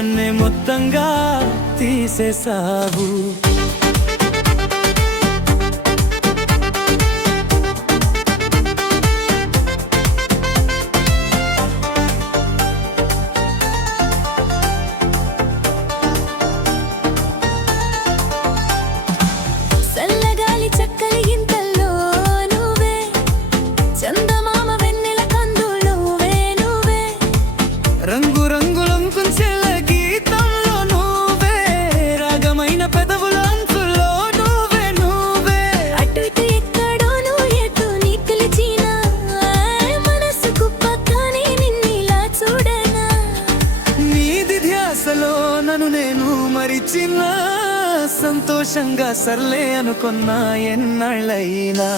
నన్నే మొత్తంగా తీసేసావు. రంగు రంగులంకు చెల్ల గీతంలో నువ్వే, రాగమైన పెదవుల అంచులో నువ్వే నువ్వే. అటు ఇటు ఎక్కడో నువ్వు ఎటు నీ పిలిచిన మనసుకు పక్కనే నిన్నిలా చూడనా. నీది ధ్యాసలో నన్ను నేను మరిచిన, సంతోషంగా సర్లే అనుకున్నా ఎన్నాళ్ళైనా.